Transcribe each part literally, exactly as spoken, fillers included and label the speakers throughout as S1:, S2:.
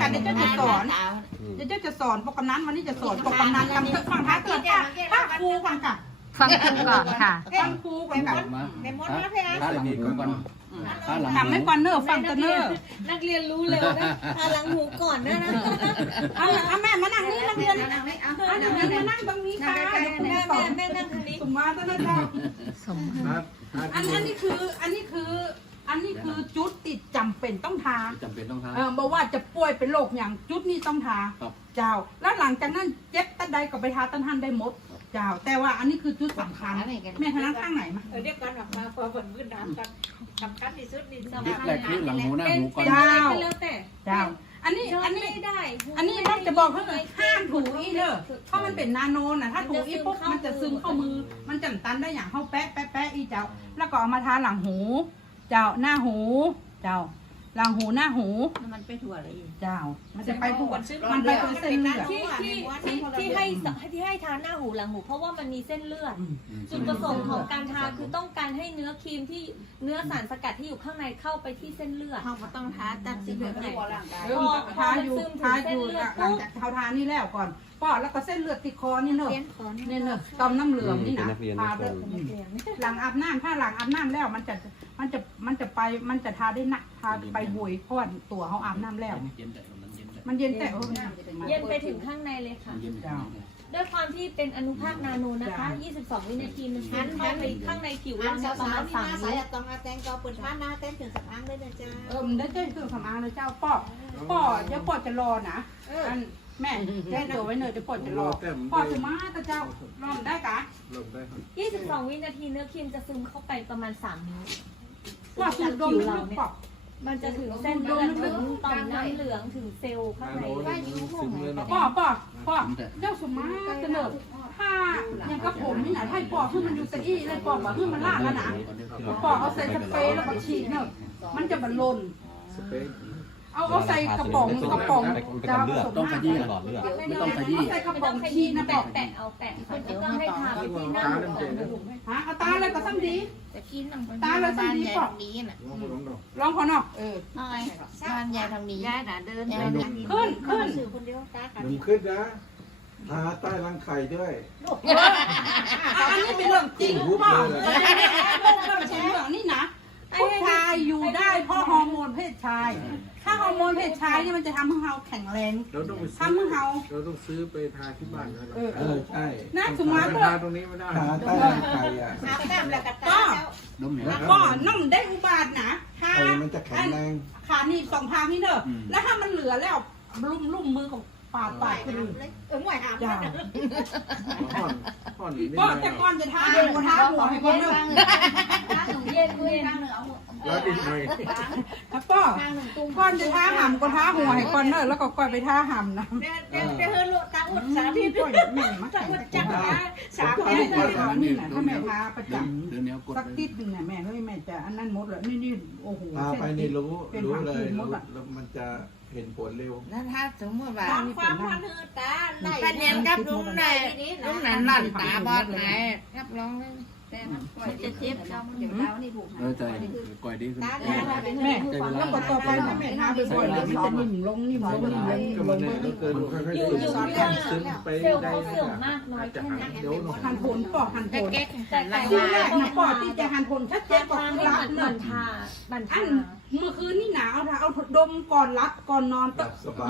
S1: เดี๋ยวเจ้าจะสอนเดี๋ยวเจ้าจะสอนพวกกำนันวันนี้จะสอนพวกกำนันกำเนิดฟังท้าเกิดถ้าครูก่อนค่ะ
S2: ฟังครูก่อนค่ะ
S1: ฟังครูก่อนค่ะ
S3: ในมดมาเพื่อน
S4: ถ้าหลังหูก่อนถ้าหลัง
S1: ทำให้ก่อนเนอร์ฟังกันเนอร์
S3: นักเรียนรู้เร็วนะถ้าหลังหูก่อนนะนะ
S1: เอาแม่มานั่งนี่นักเรียนเอานักเรียนมานั่งตรงนี้ค่ะ
S3: แม่แม่แม่นั่งทางนี้
S1: สมมาตนะเจ้า
S2: สม
S1: อันอันนี้คืออันนี้คืออันนี้คือจุดติดจำเป็นต้องทา
S4: จำเป็นต้องทา
S1: เออบอกว่าจะป่วยเป็นโรคอย่างจุดนี้ต้องทาเจ้า แล้วหลังจากนั้นเจ็บตันใดก็ไปทาตันทันได้หมดเจ้า แต่ว่าอันนี้คือจุดสำคัญแม่คณะข้างไหนมา
S3: เรียกกันออกมาพอฝนพื้นน้ำกันสำคัญที่สุดนี่สำ
S4: ยึด
S3: คัญ
S4: แรกคือหลังหูหน้าหูก่อน
S1: เจ้า
S3: แล้วแต่
S1: เจ้า อันนี้อันนี้
S3: ไม่ได้
S1: อันนี้ต้องจะบอกเขาเลยห้ามถูอีเด้อเพราะมันเป็นนาโนน่ะถ้าถูอีปุ๊บมันจะซึมเข้ามือ มันจำตันได้อย่างเข้าแปะแปะแปะอีเจ้า แล้วก็เอามาทาหลังหู เจ้าหน้าหู เจ้า หลังหูหน้าหู
S3: มันไปถั่วอะไรอีก
S1: เจ้า มันจะไปพวกมันไปตัวเส้นเลือด
S3: ที่ที่ที่ที่ให้ที่ให้ทาหน้าหูหลังหูเพราะว่ามันมีเส้นเลือด จุดประสงค์ของการทาคือต้องการให้เนื้อครีมที่เนื้อสารสกัดที่อยู่ข้างในเข้าไปที่เส้นเลือด
S5: เขาก็ต้องทาตัดสินเลือดในร่างกาย
S1: เริ่มทาอยู่ทาอยู่หลังจากเขาทานี่แล้วก่อนป้อแล้วก็เส้นเลือดติดคอนี่เนอะเนี่ยเนอะตอมน้ำเหลืองนี่นะทาเลยหลังอาบน้ำถ้าหลังอาบน้ำแล้วมันจะมันจะมันจะไปมันจะทาได้หนักทาไปบุยเพราะว่าตัวเขาอาบน้ำแล้ว มันเย็นแต่
S3: เย็นไปถึงข้างในเลยค่ะ ด้วยความที่เป็นอนุภาคนาโนนะคะ ยี่สิบสอง วินาทีมันซึมเข้าไปข้างในผิว
S5: อั
S3: เรา
S5: น
S3: เนี่ยประ
S5: สา
S3: มาว ณ
S5: ๆนี่
S3: สาม
S5: มา
S3: วิ
S5: สายตองอาแตงก็เปิดผ้าหน้าเต้นถึงสักครั้งเลยนะจ๊ะ
S1: เออมันได้เจ้เครื่องสำอางเลยเจ้าป้อป้อเดี๋ยวป้อจะรอนะอันแม่แจ้งตัวไว้เนอะจะป้อจะรอป้อจะมาแต่เจ้ารอได้กะ
S3: ยี่สิบสอง วินาทีเนื้อครีมจะซึมเข้าไปประมาณสามนิ้ว
S1: ป้อสูดดมลึกๆป้อ
S3: มันจะถึงเส้นเลือดถึงต่อมน้ำเหลืองถึงเซลล์ข้างใน
S1: ป้อป้อป้อเจ้าสมาเสนอถ้าอย่างกับผมนี่นะให้ป้อคือมันอยู่ตะอี้เลยป้อบอกคือมันลาดแล้วนะป้อเอาใส่สเปรย์แล้วก็ฉีดเนอะมันจะบรรลุนเอาเอาใส่กระป๋องกระป๋องจะผสม
S4: ต้องขยี้ตลอดเลือดไม่ต้องขยี้
S1: ใส่กระ
S3: ไม่
S1: ป๋
S3: ต้
S1: อ
S3: อง งข
S1: ฉี
S3: ยี้
S1: ด
S3: นะ
S1: นะ
S3: แปะ
S1: ป้อ
S3: แปะเอาแปะมันจะต้องให้ทาไปที่หน้าหนูก่อน
S1: ฮะเอาตาเลยก็ซ้ำดี
S5: แต่กินนั่งบน
S1: ตาเลยซ้ำดี
S5: ยาย
S1: ป้อ
S5: ทางนี้น่ะ
S1: ลองพอเนาะเออ
S5: น้อยบ้านยายทางนี้
S6: ยายน่ะเดิน
S1: ขึ้นขึ้น
S3: สื่อคนเดียวตากัน
S7: หนุ่มขึ้นนะทาใต้รังไข่ด้วย
S1: อันนี้เป็นเรื่องจริงป้อมันเป็นเรื่องนี่นะผู้ชายอยู่ได้เพราะฮอร์โมนเพศชาย ถ้าฮอร์โมนเพศชายนี่มันจะทำให้เราแข็งแรง
S7: เราต้องไปซื้
S1: ทำให้เรา
S7: เราต้องซื้อไปทาที่บ้านนะ
S1: เออ
S7: เออใช่
S1: น่าสมาร์ท
S7: ทาตรงนี้ไม่ได้ทาใต้รังไข่อ่ะ
S5: อาบน้ำแล้วก็ตา
S1: ป้อ
S4: ดมเหนียว
S1: ป้อน้ำได้อุบาทนะถ้า
S7: ไข่มันจะแข็งแรง
S1: ขาหนีบสองพางนี่เนอะแล้วถ้ามันเหลือแล้วลุ่มลุ่มมือของปาดปาดคนอื่น
S5: เออหมวยอาบ
S1: จ้า
S7: ห่อนห่อนนี่
S1: ป้อ
S7: ไม่
S1: แต่
S7: ได้
S1: ก่อนจะทาเย็นกว่าทาหัวให้คนเนอะ
S3: เย็นเย็น
S7: แล้วดิไง
S1: แล้วป้อก่อนจะทาหำก็ทาหัวให้คนเนอะแล้วก็ก่อนไปทาหำนะ
S3: เดี๋ยวเดี๋ยวเดี๋ยวเฮ้ยลูกตาอุดสาธิต
S1: ป้อยแม่มา
S3: ตาอุดจังนะสาม
S1: แม่
S3: แม่
S1: จะทานี่นะถ้าแม่ทาประจ
S4: เดือนเหนียวกด
S1: ำสักติดหนึ่งเนี่ยแม่เฮ้ยแม่จะอันนั้นหมดเลยนี่นี่โอ้โห
S7: ทาไปนี่รู้
S1: เป็น
S7: รู้
S1: ผัง
S7: เล
S1: คื
S7: ย
S1: นหม
S7: รู้
S1: ดอ่ะ
S7: แล้วมันจะเห็นผลเร็ว
S6: แล้วถ้าสมมติว่า
S5: ความความพันธุ์ตาไหล
S6: คะแนนกับลุงไหนลุงไหนหล่อนตาบอดไหนรับรองเลย
S5: แต่มันปล่อยจะเจ็บเจ้ามันอยู่แล้วนี่ผูก
S4: เออใจก่อยดีขึ้น
S5: ตาแม่เป็น
S1: แม่แล้วก็ต่อไปถ้าแม่ทาบ่อยๆเดี๋ยวมันจะนิ่มลงนิ่มลงนิ่มลง
S7: ก็
S1: ล
S7: มัน
S1: ง
S7: เนี่ยก็เกินค่อย
S3: อยู่
S7: ๆ
S3: อยู่
S7: ซึม
S3: ที่ว่า
S7: ซึมไป
S3: เซลล์
S7: ได้
S3: เขาเสื่อมมากน้อย
S7: จะ
S3: แค่
S7: หั
S3: ไหน
S7: กเดี๋ยวหน่อย
S1: หันผลปอกหันผ
S6: จะ
S1: ล
S6: เก๊ก
S3: แต่
S6: ลาย
S1: คู่
S6: ว่า
S1: แรกนะปอกที่จะหันผลชัดเจ
S3: แต่
S1: นกว่า
S3: ทาง
S1: คือ
S3: นี่
S1: รั
S3: เห
S1: บ
S3: มือน
S1: เน
S3: เหมื
S1: อะ
S3: อนทาบัน
S1: อั
S3: ทาน
S1: เมื่อคืนนี่หนาวเอาเอาดมก่อนรัดก่อนนอน
S7: หลับสบาย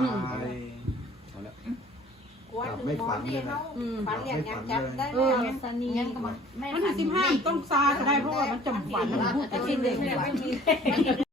S5: กวนถึงหมอนนี่เขาฝันอย่างยังจำได้
S1: เออ
S3: สนี
S1: มันสิบห้าต้องซาก็ได้เพราะว่ามันจำฝันมันพูดแต่ที่เด็ก
S3: ไม่มี